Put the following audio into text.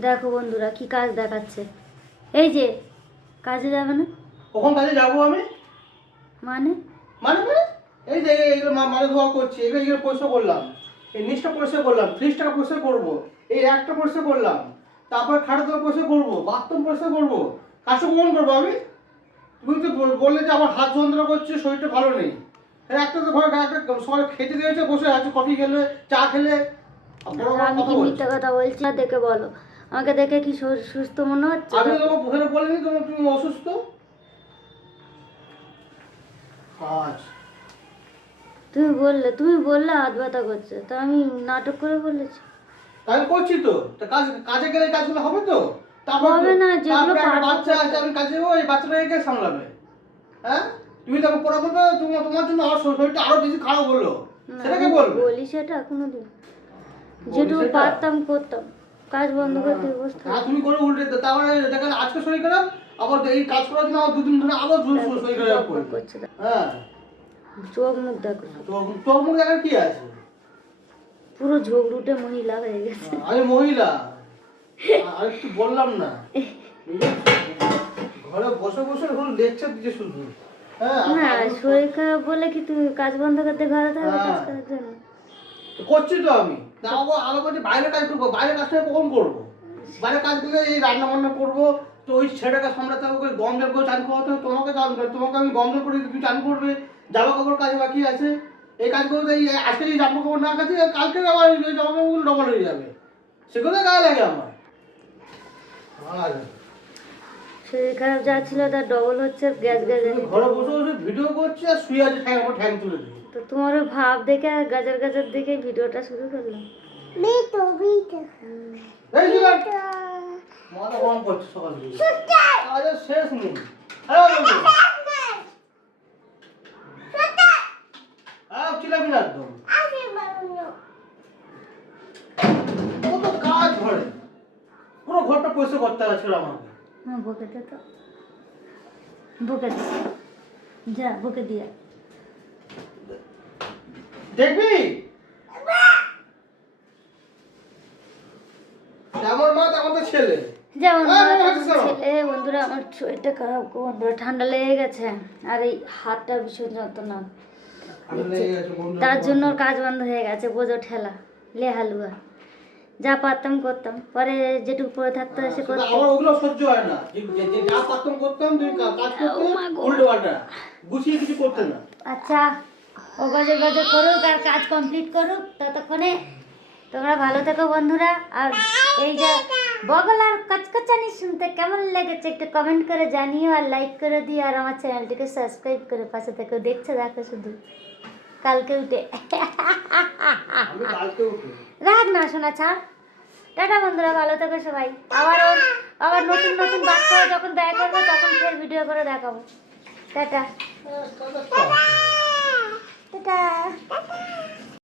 দেখো বন্ধুরা কি কাজ দেখাচ্ছে। এই যে কাজে যাবে না? কখন কাজে যাব আমি? মানে? মানে মানে? এই যে এইগুলো মা- মানে ধোয়া করছি এগুলো এগুলো পরিষ্কার করলাম। এই নিচটা পরিষ্কার করলাম ফ্রিজটাকে পরিষ্কার করব এই একটা পরিষ্কার করলাম তারপর খাটের তলা পরিষ্কার করব বাথরুম পরিষ্কার করব কাজটা কখন করব আমি? তুমি তো বললে যে আমার হাত যন্ত্রণা করছে শরীরটা ভালো নেই। একটা তো ঘরে একটা সবাই খেতে দিয়েছে বসে আছে কফি খেলে চা খেলে। আমি কি মিথ্যা কথা বলছি দেখে বলো। আমাকে দেখে কি সুস্থ মনে হচ্ছে? আমি তোমাকে ওখানে বলিনি তোমার তুমি অসুস্থ? আচ্ছা তুমি বললে তুমি বললে হাত ব্যথা করছে তা আমি নাটক করে বলেছি। আমি করছি তো। তা কাজ কাজে গেলে কাজগুলো হবে তো? তারপর হবে না, যেগুলো বাচ্চা আছে আমি কাজে যাব এই বাচ্চাটাকে সামলাবে। হ্যাঁ? তুমি তাকে পড়া করবে তোমার তোমার জন্য আর শরীরটা আরও বেশি খারাপ হলো। সেটাকে বলবে? বলি সেটা কোনোদিন যেটুকু পারতাম করতাম। কাজ বন্ধ করে দিয়ে বসতাম কাজ তুমি করে উল্টে তারপরে দেখা আজকে শরীর খারাপ আবার এই কাজ করার জন্য আবার দুদিন ধরে আবার শরীর খারাপ করছে। হ্যাঁ। চোখ মুখ দেখো তোর মুখ দেখার কি আছে? পুরো ঝোগরুটে মহিলা হয়ে গেছে। আমি মহিলা। আর একটু বললাম না। ঘরে বসে বসে এখন লেকচার দিচ্ছে শুধু। হ্যাঁ না আর- শরীর খারাপ বলে কি তুমি কাজ বন্ধ করতে ঘরে কাজ হ্যাঁ। করার জন্য? করছি তো আমি। তা আবার আবার বলছি বাইরে কাজ করব বাইরে কাজটা কখন করব? বাইরে কাজ করলে এই রান্না বান্না করব তো ওই ছেলেটাকে সামলাতে হবে করে গম জল করে চান করাতে হবে তোমাকে চান করে তোমাকে আমি গম জল করে তুমি চান করবে জামা কাপড় কাজ বাকি আছে। এই কাজ করতে এই আজকে এই জামা কাপড় না কাছে কালকে এই জামা কাপড়গুলো ডবল হয়ে যাবে। সেগুলো গায়ে লাগে আমার? আর শরীর খারাপ যা ছিল তার ডবল হচ্ছে গ্যাস গ্যাস ঘরে বসে বসে ভিডিও করছি আর শুয়ে আছে ঠ্যাং আমার ঠ্যাং তুলে দিই তো তোমার ভাব দেখে আর গাজর গাজর দেখে ভিডিওটা শুরু করলাম। হুম। এই যে মাথা গরম করছে সকাল থেকে। কাজের শেষ নেই। হ্যাঁ বাবু। হ্যাঁ চিলাবি না একদম। কত কাজ ঘরে। পুরো ঘরটা পরিষ্কার করতে ছিল আমাকে। হ্যাঁ বকে দে তো। বকে দে। যা বকে দিয়া। দেখবি? মা ছেলে। যেমন বন্ধুরা আমার শরীরটা খারাপ বন্ধুরা ঠান্ডা লেগে গেছে। আর এই হাতটা ভীষণ যন্ত্রণা। তার জন্য কাজ বন্ধ হয়ে গেছে বোঝো ঠেলা লে হালুয়া যা পারতাম করতাম। পরে যেটুকু পরে থাকতো সে সেটা করতো আমার ওগুলো সহ্য হয় না। যে পারতাম করতাম তুমি কাজ করতে উল্টো পাল্টা। গুছিয়ে কিছু করতে না। আচ্ছা ও গজর গজর করুক আর কাজ কমপ্লিট করুক ততক্ষণে তোমরা ভালো থেকো বন্ধুরা। আর এই যে বগল আর কচকচানি শুনতে কেমন লেগেছে একটু কমেন্ট করে জানিও আর লাইক করে দিও। আর আমার চ্যানেলটিকে সাবস্ক্রাইব করে পাশে থেকে দেখছে দেখো শুধু। কালকে উঠে। রাগ না শোনা ছাড়। টাটা বন্ধুরা ভালো থাকো সবাই। আবার আবার নতুন নতুন বাচ্চা যখন দেখা করব তখন ফের ভিডিও করে দেখাবো। টাটা। টাটা।